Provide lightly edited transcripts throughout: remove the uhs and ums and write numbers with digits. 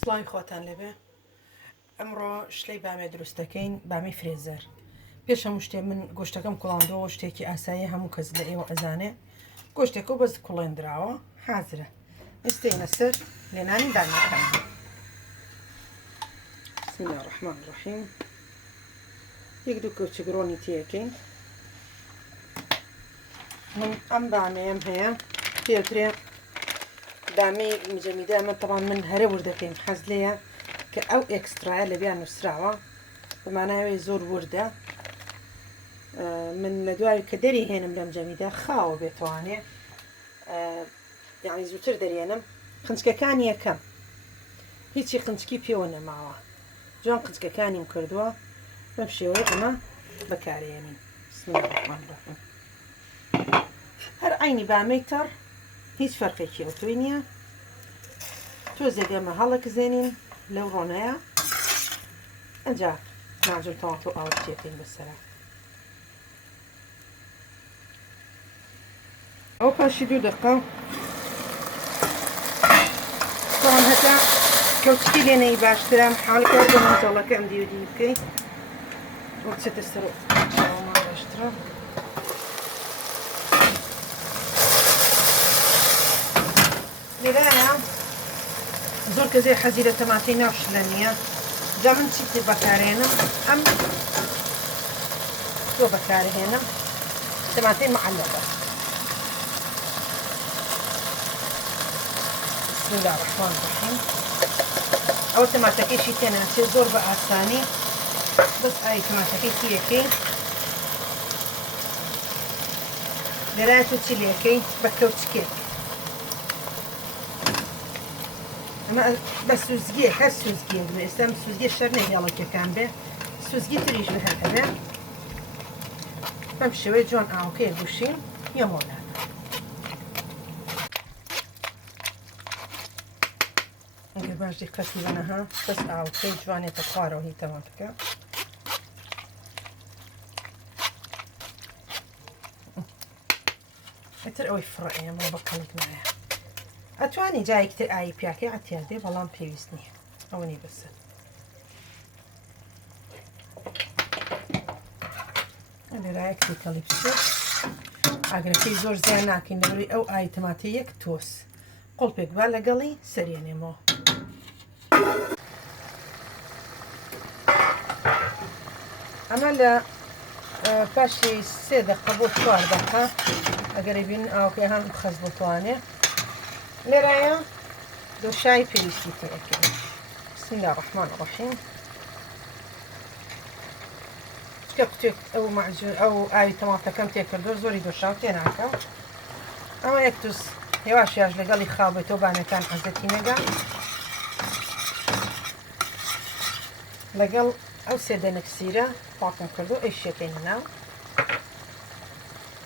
سڵای خۆتان لەبێ ئەمڕۆ شلەی بامێ دروستەکەین بامێ فرێزەر پێش هەموو شتێ من گۆشتەکەم کوڵاندەوە شتێکی ئاسایی هەموو کەس لە ئێوە ئەزانێ گۆشتێکە بەس کوڵێندراوە حازرە ئێستینە سەر لێنانی بامێەکان بسم الله الرحمن الرحیم یەک دوو کەوچی گڕۆنی تێەکەین من ئەم بامەیەم هەیە پێوترێ بامێ مجمده ئەمە تەڵان من هەرە وردەکەیم حەز لێیە کە ئەو ئێکسترایە لە بیان نووسراوە بەماناوێ زۆر وردە من لە دوای کە دەری هێنم لەم جەمیدە خاوە بێتوانێ یعنی زووتر دەرێنم خنچکەکانی یەکەم هیچی خنچکی پێوە نەماوە جوان خنچکەکانیم کردووە بەم شێوەیە ئەمە بەکارێنین بسم الله الرحمن الرحیم هەر عینی بامەی تەڕ هیچ فەرقێکی ئەوتۆی نییە تۆزێک ئەمە هەڵەکزێنین لەو ڕۆنەیە ئەنجا ناجر تەواو تۆ ئاوە بچێتین بەسەرە ئەو پاشی 2 دقە تۆم هەتا کەوچکی لێنەی باشترم حاڵکە بۆ مەنجەڵەکە ئەم دیودی بکەیت وە بچێتە سەر باشترە لێرایە زۆر کەسێ حەزی لە تەماتەی ناو شلە نییە جا من چیتی بەکارهێنم ئەم تۆ بەکارهێنم تەماتەی معلبە بسم الله الرحمن الرحیم ئەوە تەماتەکەیشی تێناچێت زۆر بە ئاسانی بەس ئای تەماتەکەی تیەکەی لێرایە تۆ چی لێەکەی بە کەوچکێک ئەمە بە سوزگیە هەر سوزگیە بێ ئێستا سوزگی شەر نەهێڵەکەکان بێ سوزگی تریش بە هەر هەبێ بەم شێوەیە جوان ئاوکەیە گوشین یە مۆلانە ئەگەر باش دیقەتی بەنەها بەس ئاوکەی جوانێتە خوارەوە هی تەماتەکە ئەتر ئەوەی فڕە ئێمە بەکەڵک نایە ئەتوانی جایەکتر ئاوی پیاکەی ئەتیان دێ بەڵام پێویست نییە ئەوەنی بەسەر لێرایەکتی کەڵی بچێت ئاگرەکەی زۆر زیان ناکەین لەبەرەوەی ئەو ئاوی تەماتەی یەک تۆس قوڵپێک با لەگەڵی سەرێنێمەوە ئەمە لە پاشی 3 دقە بۆ 4 دقە ئەگەری بین ئاوکەی هەم خەز بتوانێ لێرایە دۆشای پێویستی تێەکەین بسم الله الرحمن الرحیم چکە قوتێک ئەو مەعجون ئەو ئاوی تەماتەکەم تێکردو زۆری دۆشاو تێناکە ئەمە یەک تووس هێواشیاش لەگەڵی خاڵبێتەوە بانەکان حەزەتی نەگا لەگەڵ ئەو 3 دەنەکسیرە پاکم کردو ئەی شێکەین ناو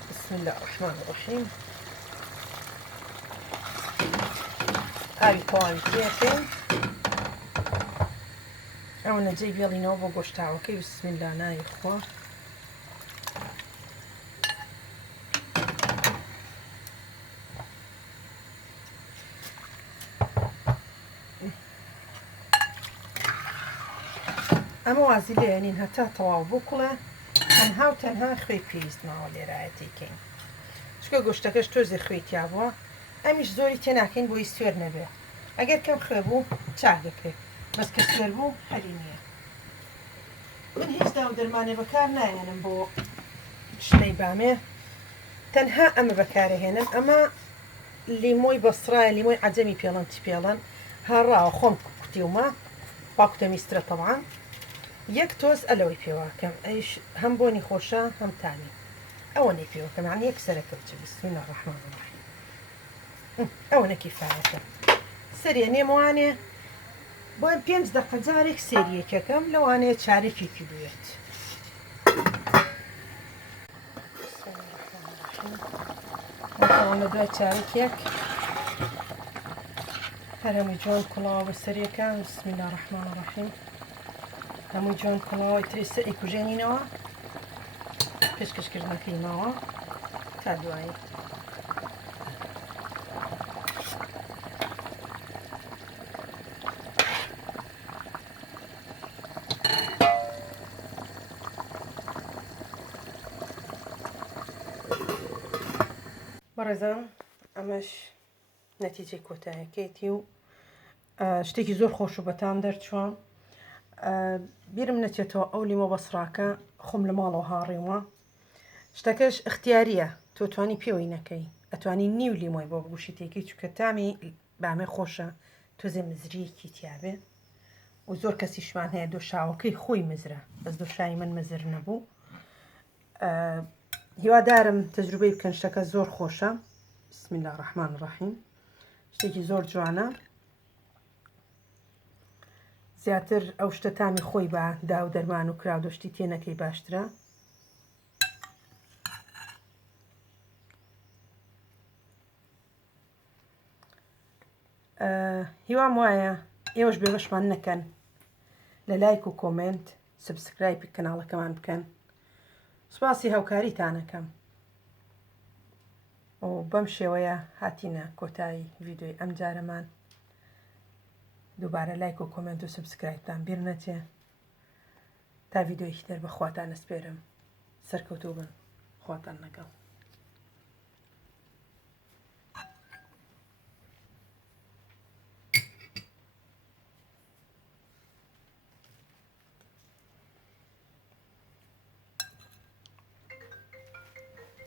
بسم الله الرحمن الرحیم ئاوی تەواوی تێکەین ئەو نەجەی بێڵینەوە بۆ گۆشتاوەکەی بسم الله ناوی خوا ئەمە وازی لێنین هەتا تەواو بکوڵە تەنها و تەنها خوێی پێویستماوە لێرایەتیکەین چکە گۆشتەکەش تۆزێ خوێی تیا بووە ئەمیش زۆری تێناکەین بۆی سوێر نەبێ ئەگەر کەم خوێ بوو چاک دەکرێت بەس کە سوێر بوو هەری نییە من هیچ داو دەرمانێ بەکار نایەنم بۆ شلەی بامێ تەنها ئەمە بەکارەهێنم ئەمە لیمۆی بەسڕایە لیمۆی عەجەمی پێڵەن چی پێڵەن هەڕاوە خۆم کوتیومە پاکوتە میسترە تەڵعا یەک تۆز ئەلەوەی پێواکەم ئەیش هەم بۆنی خۆشە هەم تانی ئەوە نەی پێوەکەم یعنی یەک سەرەکەوچە بسم الله الرحمن الرحیم ئەوە نەکیفایەتە سەرێنێم وانێ بۆ 5 دقە جارێک سێریەکەکەم لەوانەیە چارێکێکی بوێت ئەوە دوای چارێکێک هەرەمی جوان کوڵاوە بە سەرەکان بسم الله الرحمن الرحیم هەمووی جوان کوڵاوی تری سەری کوژێنینەوە پێشکەشکردنەکەی ماوە تا دوایی بەڕێزان ئەمەش نەتیجەی کۆتاییەکەیەتی و شتێکی زۆر خۆش و بەتام دەرچووە. بیرم نەچێتەوە ئەو لیمە بەسڕاکە خۆم لە ماڵەوە هاڕێمە. شتەکەش اختیاریە، تۆ توانی پێوەی نەکەی، ئەتوانی نیو لیمۆی بۆ بگوشیتێکی چکە تامی بامێ خۆشە تۆزێ مزریەکی تیاابێ و زۆر کەسیشمان هەیە دۆشاوەکەی خۆی مزرە، بەس دۆشایی من مزر نەبوو. هیوادارم تەجروبەی بکەن، شتەکە زۆر خۆشە. بسم الله الرحمن الرحیم. شتێکی زۆر جوانە، زیاتر ئەو شتە تامی خۆی بە دا و دەرمان و کرا و دۆشتی تێنەکەی باشترە. هیوام وایە ئێوەش بێوەشمان نەکەن لە لایک و کۆمنت، سبسکرایبی کەناڵەکەمان بکەن. سوپاسی هاوکاریتانەکەم و بەم شێوەیە هاتینە کۆتایی ڤیدۆی ئەم جارەمان. دووبارە لایک و کۆمنت و سبسکرایبتان بیر نەچێ. تا ڤیدۆیەکی تر بەخواتان ئەسپێرم. سەرکەوتوو بن، خواتان لەگەڵ.